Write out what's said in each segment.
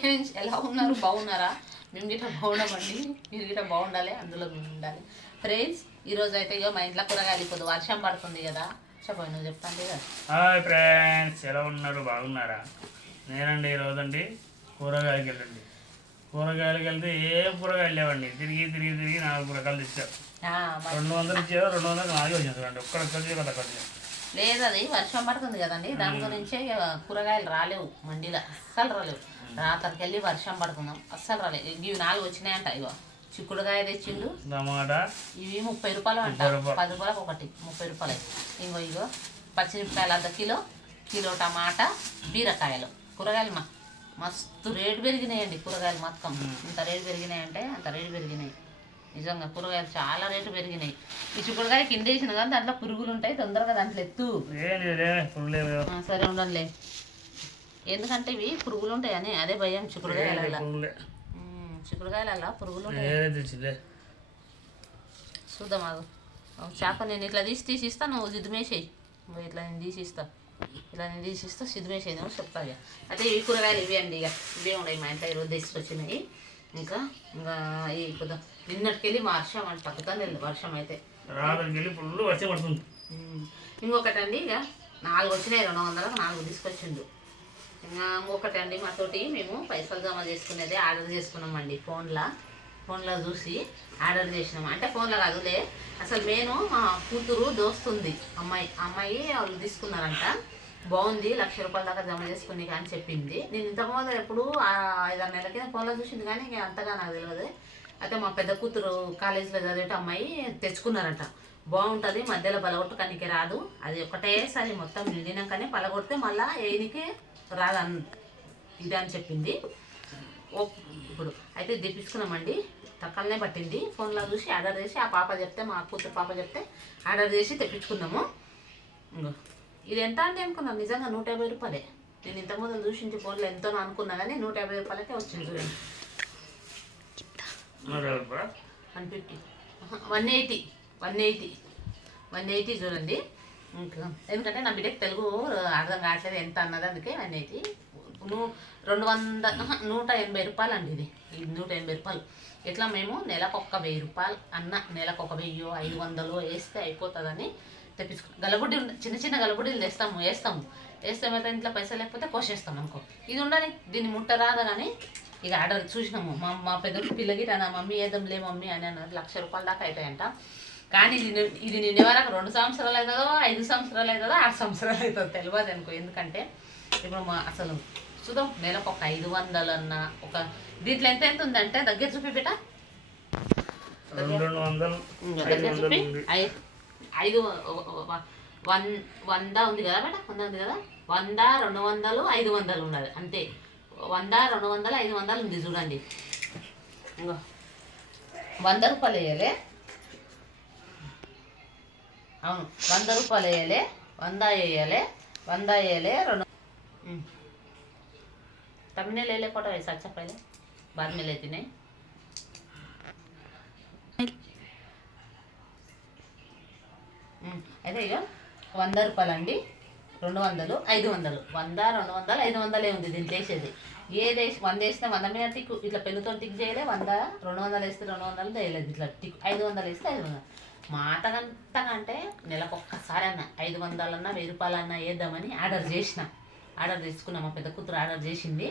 Friends ఎలా ఉన్నారు? బాగున్నారా? మేము గిట్ట బాగున్నామండి మీరు గిట్ట బాగుండాలి అందులో మేము ఉండాలి. ఫ్రెండ్స్ ఈరోజు అయితే ఇగో మా ఇంట్లో కూరగాయలు ఇప్పుడు వర్షం పడుతుంది కదా. చెప్పండి నువ్వు చెప్తాను కదా. హాయ్ ఫ్రెండ్స్ ఎలా ఉన్నారు? బాగున్నారా? నేనండి ఈరోజండి కూరగాయలకి వెళ్ళండి. కూరగాయలకి వెళ్తే ఏం కూరగాయలు లేవండి. తిరిగి తిరిగి తిరిగి నాలుగు కూరగాయలు తెచ్చారు రెండు వందలు ఇచ్చారు రెండు వందలు నాలుగు వచ్చేసారండి ఒక్కడ కలిసి కదా కలిసి లేదు అది వర్షం పడుతుంది కదండి. దాని గురించే కూరగాయలు రాలేవు మండీలో అస్సలు రాలేవు. రాత్రికి వెళ్ళి వర్షం పడుతున్నాం అస్సలు రాలేవు ఇవి నాలుగు వచ్చినాయంట ఇగో చిక్కుడుకాయ తెచ్చిండు. టమాటా. ఇవి ముప్పై రూపాయలు అంట. పది రూపాయలకు ఒకటి ముప్పై రూపాయలు. ఇంకో ఇగో పచ్చిమిరపకాయలు అర్ధ కిలో కిలో టమాటా బీరకాయలు. కూరగాయలు మా మస్తు రేటు పెరిగినాయండి కూరగాయలు మొత్తం. ఇంత రేటు పెరిగినాయంటే అంత రేటు పెరిగినాయి. నిజంగా కూరగాయలు చాలా రేటు పెరిగినాయి. ఈ చిక్కుడుకాయ కింద వేసిన కానీ దాంట్లో పురుగులు ఉంటాయి తొందరగా దాంట్లో ఎత్తు. సరే ఉండండిలే ఎందుకంటే ఇవి పురుగులు ఉంటాయని అదే భయం చిక్కుడుకాయల చిక్కుడుకాయల పురుగులు. ఉంటాయి. చూద్దాం ఒక చేప నేను ఇట్లా తీసి తీసి ఇస్తా నువ్వు సిద్ధమేసేయి నువ్వు ఇట్లా నేను తీసి ఇస్తా. ఇట్లా నేను తీసి ఇస్తా సిద్ధమేసేయి నువ్వు చెప్తా ఇక. అయితే ఈ కూరగాయలు ఇవి అండి ఇక. ఇవే ఉన్నాయి మా ఇంట్లో ఈరోజు తీసుకొచ్చినాయి ఇంకా ఇంకా ఈ కొద్ది నిన్నటికెళ్ళి మా వర్షం అంట తగ్గుతుంది వర్షం అయితే. రాత్రికి వెళ్ళి ఫుల్ వర్షం పడుతుంది. ఉమ్. ఇంకొకటి అండి ఇక నాలుగు వచ్చినాయి రెండు వందలకు నాలుగు తీసుకొచ్చిండు. ఇంకా ఇంకొకటి అండి మాతోటి మేము పైసలు జమ చేసుకునేది ఆర్డర్ చేసుకున్నామండి ఫోన్లో. ఫోన్లో చూసి ఆర్డర్ చేసినాం. అంటే ఫోన్లో కాదులే అసలు నేను మా కూతురు దోస్తుంది అమ్మాయి అమ్మాయి వాళ్ళు తీసుకున్నారంట. బాగుంది లక్ష రూపాయల దాకా జమ చేసుకుని కానీ చెప్పింది. నేను ఇంతకుముందు ఎప్పుడు ఐదారు నెలల కింద ఫోన్లో చూసింది కానీ ఇక అంతగా నాకు తెలియదు అయితే మా పెద్ద కూతురు కాలేజీలో చదివేట అమ్మాయి తెచ్చుకున్నారంట. బాగుంటుంది మధ్యలో పలగొట్టుకానికి రాదు. అది ఒకటేసారి మొత్తం నిండినాకనే పలగొడితే మళ్ళా ఏనికి రాదన్ ఇది అని చెప్పింది. ఓ ఇప్పుడు అయితే తెప్పించుకున్నామండి. తక్కువనే పట్టింది. ఫోన్లో చూసి ఆర్డర్ చేసి ఆ పాప చెప్తే మా కూతురు పాప చెప్తే ఆర్డర్ చేసి తెప్పించుకున్నాము ఇది ఎంత అంటే అనుకున్నాను నిజంగా నూట యాభై రూపాయలే. నేను ఇంతకుముందు చూసించి ఫోన్లో ఎంతో అనుకున్నా కానీ నూట యాభై రూపాయలకే వచ్చింది చూడండి? One fifty. One eighty. One eighty. One eighty చూడండి. ఇంకా ఎందుకంటే నా బిడ్డకి తెలుగు అర్థం కావట్లేదు ఎంత అన్నది అందుకే వన్ ఎయిటీ. నూ రెండు వంద నూట ఎనభై రూపాయలు అండి ఇది. ఇది నూట ఎనభై రూపాయలు. ఇట్లా మేము నెలకు ఒక్క వెయ్యి రూపాయలు అన్న నెలకు ఒక వెయ్యో ఐదు వందలు వేస్తే అయిపోతుందని తెప్పించుకున్నాం. గలబుడ్డి ఉండ- చిన్న చిన్న గలబుడ్డీలు తెస్తాము వేస్తాము. వేస్తే ఏమైతే ఇంట్లో పైసలు లేకపోతే కోసేస్తాం అనుకో. ఇది ఉండని దీన్ని ముట్ట రాదు కానీ ఇక ఆర్డర్ చూసినాము. మా మా పెద్ద పిల్లకి నా మమ్మీ ఏదంలే మమ్మీ అని అన్నారు. లక్ష రూపాయల దాకా అవుతాయంట కానీ ఇది ఇది నిన్న వరకు రెండు సంవత్సరాలు అవుతుందో ఐదు సంవత్సరాలు అవుతుందో ఆరు సంవత్సరాలు అవుతుందో తెలియదు అనుకో. ఎందుకంటే ఇప్పుడు మా అసలు చూద్దాం నెలకు ఒక ఐదు వందలు అన్న ఒక దీంట్లో ఎంత ఎంత ఉందంటే దగ్గర చూపి దగ్గర వందలు చూపి ఐదు వన్ వంద ఉంది కదా బేట వంద ఉంది కదా? వంద రెండు వందలు ఐదు వందలు ఉన్నది. అంతే. వంద రెండు వందలు ఐదు వందలు ఉంది చూడండి. వంద రూపాయలు వేయాలి. అవును. వంద రూపాయలు వేయాలి. వంద వేయాలి. వంద వేయాలి రెండు. ఉమ్. తమిళ లేకపోతే వయసు చెప్పలే బాద్ మీద తినే. అయితే ఇక వంద రూపాయలు అండి రెండు వందలు ఐదు వందలు. వంద రెండు వందలు ఐదు వందలే ఉంది దీన్ని వేసేది ఏది వేసి వంద వేస్తే వంద మీద టిక్ ఇట్లా పెళ్ళితో టిక్ చేయలే వంద రెండు వందలు వేస్తే రెండు వందలు చేయలేదు ఇట్లా టిక్ ఐదు వందలు వేస్తే ఐదు వందలు. మాటగంతగా అంటే నెలకు ఒక్కసారి అన్న ఐదు వందలన్నా వెయ్యి రూపాయలన్నా వేద్దామని ఆర్డర్ చేసిన. ఆర్డర్ తెచ్చుకున్నాం మా పెద్ద కూతురు ఆర్డర్ చేసింది.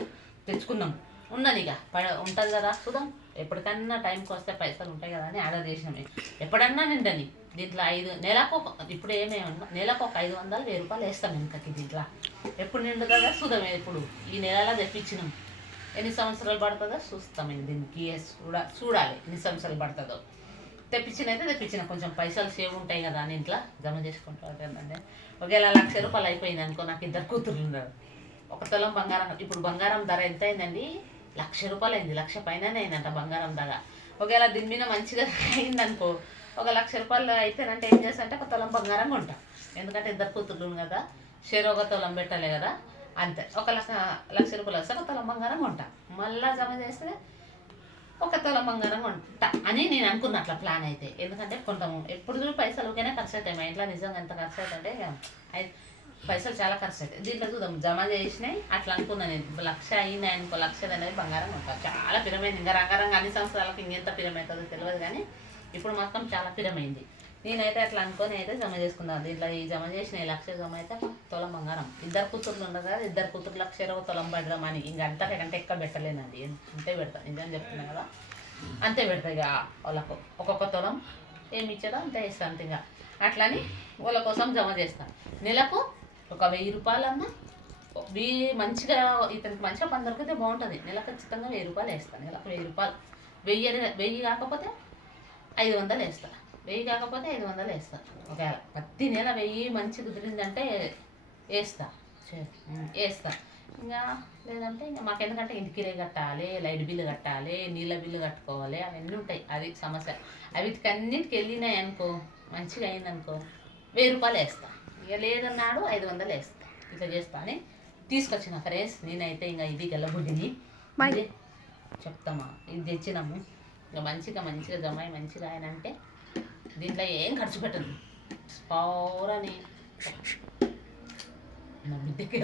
తెచ్చుకున్నాం. ఉన్నది ఇక. పడ ఉంటుంది కదా చూద్దాం. ఎప్పటికన్నా టైంకి వస్తే పైసలు ఉంటాయి కదా అని ఆర్డర్ చేసినామే ఎప్పుడన్నా నిండని దీంట్లో ఐదు నెలకు ఒక ఇప్పుడు ఏమేమన్నా నెలకు ఒక ఐదు వందలు వెయ్యి రూపాయలు వేస్తాం ఇంకకి దీంట్లో. ఎప్పుడు నిండుతుందో చూద్దాం ఇప్పుడు. ఈ నెలలో తెప్పించినాం. ఎన్ని సంవత్సరాలు పడుతుందో చూస్తాం దీనికి. చూడ చూడాలి ఎన్ని సంవత్సరాలు పడుతుందో. తెప్పించిన అయితే తెప్పించిన. కొంచెం పైసలు సేవ్ ఉంటాయి కదా అని ఇంట్లో జమ చేసుకుంటారు కదండి ఒకవేళ లక్ష రూపాయలు అయిపోయింది అనుకో నాకు ఇద్దరు కూతురు ఉన్నారు. ఒక తొలం బంగారం ఇప్పుడు బంగారం ధర ఎంత అయిందండి? లక్ష రూపాయలు అయింది లక్ష పైననే అయిందంట బంగారం దాకా ఒకవేళ దీని మీద మంచిగా అయిందనుకో ఒక లక్ష రూపాయలు అయితేనంటే ఏం చేస్తా అంటే ఒక తొలం బంగారం కొంటా. ఎందుకంటే ఇద్దరు కూతుర్లు కదా షేర్ ఒక తొలం పెట్టాలి కదా అంతే. ఒక లక్ష లక్ష రూపాయలు వస్తే ఒక తొలం బంగారం కొంటా. మళ్ళా జమ చేస్తే ఒక తొలం బంగారం కొంటా అని నేను అనుకున్న అట్లా ప్లాన్ అయితే. ఎందుకంటే కొంటాము ఎప్పుడు చూడు పైసలు ఊరికనే ఖర్చు అవుతాయి. మా ఇంట్లో నిజంగా ఎంత ఖర్చు అవుతుంటే ఇక పైసలు చాలా ఖర్చు అవుతాయి దీంట్లో చూద్దాం జమ చేసినాయి అట్లా అనుకున్నాను నేను. లక్ష అయినాయి అనుకో లక్ష అనేది బంగారం ఉంటారు చాలా పిరమైంది. ఇంకా రంగారంగా అన్ని సంవత్సరాలకు ఇంకెంత పిరమవుతుందో తెలియదు కానీ ఇప్పుడు మొత్తం చాలా పిరమైంది. నేనైతే అట్లా అనుకొని అయితే జమ చేసుకున్నాను. దీంట్లో ఈ జమ చేసిన ఈ లక్ష జమ అయితే తొలం బంగారం. ఇద్దరు కూతుర్లు ఉండదు కదా ఇద్దరు కూతురు లక్ష ఇరవై తొలం పడడం అని. ఇంక అంతకంటే ఎక్కువ పెట్టలేనండి అంతే పెడతాను నిజం చెప్తున్నా కదా. అంతే పెడతా ఇక వాళ్ళకు. ఒక్కొక్క తొలం ఏమి ఇచ్చారో అంతే ఇస్తాను ఇంకా. అట్లని వాళ్ళ కోసం జమ చేస్తాను నెలకు ఒక వెయ్యి రూపాయలన్నా వెయ్యి మంచిగా ఇతనికి మంచిగా పని దొరికితే బాగుంటుంది. నెల ఖచ్చితంగా వెయ్యి రూపాయలు వేస్తాను నెలకు వెయ్యి రూపాయలు. వెయ్యి వెయ్యి కాకపోతే ఐదు వందలు వేస్తా. వెయ్యి కాకపోతే ఐదు వందలు వేస్తా. ఒకవేళ ప్రతి నెల వెయ్యి మంచి కుదిరిందంటే వేస్తా. వేస్తా. ఇంకా లేదంటే ఇంకా మాకు ఎందుకంటే ఇంటికిరే కట్టాలి లైట్ బిల్లు కట్టాలి నీళ్ళ బిల్లు కట్టుకోవాలి అవన్నీ ఉంటాయి. అది సమస్య. అవిటికి అన్నింటికి వెళ్ళినాయి అనుకో మంచిగా అయిందనుకో వెయ్యి రూపాయలు వేస్తా. ఇక లేదన్నాడు ఐదు వందలు వేస్తా. ఇట్లా చేస్తా అని తీసుకొచ్చిన ఫ్రెండ్స్ నేనైతే ఇంకా ఇది గెల్లబుడ్డిని చెప్తామా? ఇది తెచ్చినాము. ఇంకా మంచిగా మంచిగా జమాయి మంచిగా ఆయన అంటే దీంట్లో ఏం ఖర్చు పెట్టదు. పౌరని నా బిడ్డకి.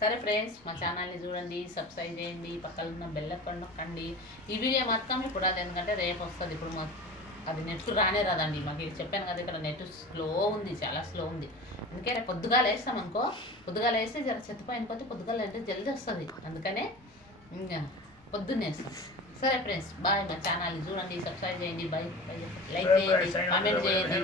సరే ఫ్రెండ్స్ మా ఛానల్ని చూడండి సబ్స్క్రైబ్ చేయండి పక్కన ఉన్న బెల్ నొక్కండి. ఈ వీడియో మొత్తం ఇప్పుడు అది ఎందుకంటే రేపు వస్తుంది. ఇప్పుడు మా అది నెట్ రానే రాదండి. మాకు చెప్పాను కదా ఇక్కడ నెట్ స్లో ఉంది చాలా స్లో ఉంది. అందుకే రేపు పొద్దుగాల వేస్తాం అనుకో పొద్దుగాల వేస్తే జర చెత్తపోయిన కొద్ది పొద్దుగాల అంటే జల్దీ వస్తుంది. అందుకనే ఇంకా పొద్దున్నే వేస్తాం. సరే ఫ్రెండ్స్ బాయ్ మా ఛానల్ని చూడండి సబ్స్క్రైబ్ చేయండి బాయ్ లైక్ చేయండి కామెంట్ చేయండి.